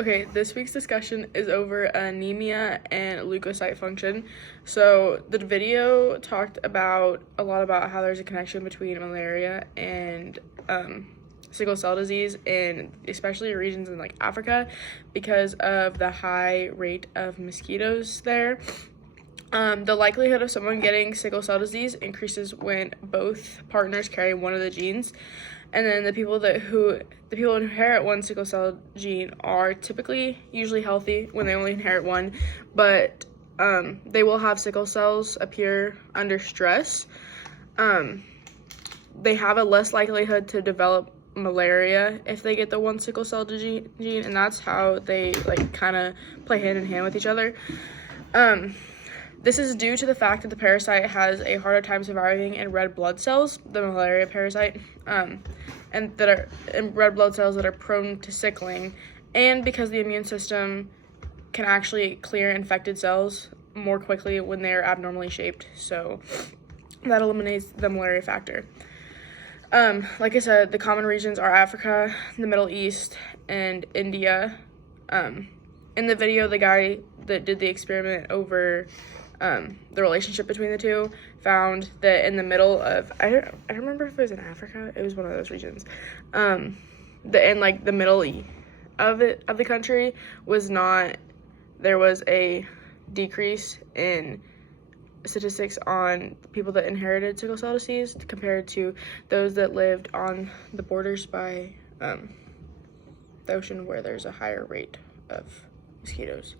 Okay, this week's discussion is over anemia and leukocyte function. So the video talked about a lot about how there's a connection between malaria and sickle cell disease, in especially regions in like Africa, because of the high rate of mosquitoes there. The likelihood of someone getting sickle cell disease increases when both partners carry one of the genes. And then the people who inherit one sickle cell gene are usually healthy when they only inherit one, but they will have sickle cells appear under stress. They have a less likelihood to develop malaria if they get the one sickle cell gene, and that's how they like kind of play hand in hand with each other. This is due to the fact that the parasite has a harder time surviving in red blood cells, the malaria parasite, and that are in red blood cells that are prone to sickling, and because the immune system can actually clear infected cells more quickly when they're abnormally shaped. So that eliminates the malaria factor. Like I said, the common regions are Africa, the Middle East, and India. In the video, the guy that did the experiment over the relationship between the two found that in the middle of, I don't remember if it was in Africa, it was one of those regions, in like the middle of the country there was a decrease in statistics on people that inherited sickle cell disease compared to those that lived on the borders by the ocean, where there's a higher rate of mosquitoes.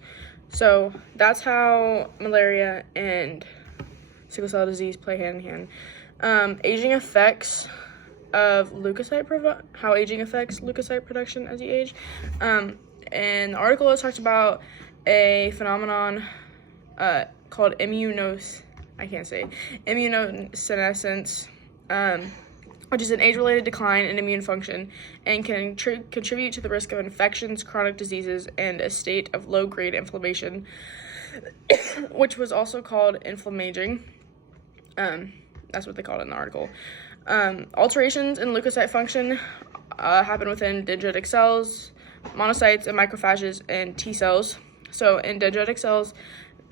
So that's how malaria and sickle cell disease play hand in hand. Aging affects leukocyte production as you age. And the article talked about a phenomenon called immunosenescence, which is an age-related decline in immune function and can contribute to the risk of infections, chronic diseases, and a state of low-grade inflammation, which was also called inflammaging. That's what they called it in the article. Alterations in leukocyte function happen within dendritic cells, monocytes, and macrophages, and T cells. So in dendritic cells,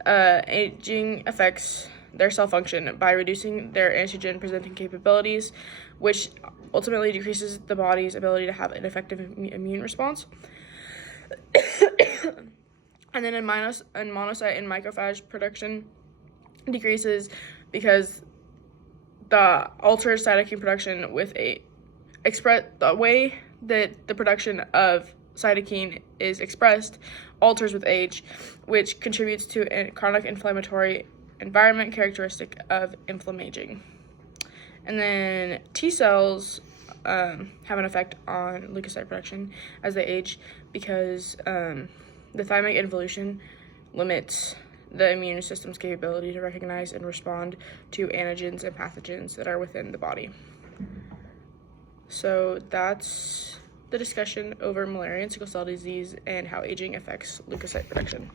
aging affects their cell function by reducing their antigen-presenting capabilities, which ultimately decreases the body's ability to have an effective immune response. And then in monocyte and macrophage production decreases because the altered cytokine production the way that the production of cytokine is expressed alters with age, which contributes to a chronic inflammatory environment characteristic of inflammaging. And then T cells have an effect on leukocyte production as they age because the thymic involution limits the immune system's capability to recognize and respond to antigens and pathogens that are within the body. So that's the discussion over malaria and sickle cell disease and how aging affects leukocyte production.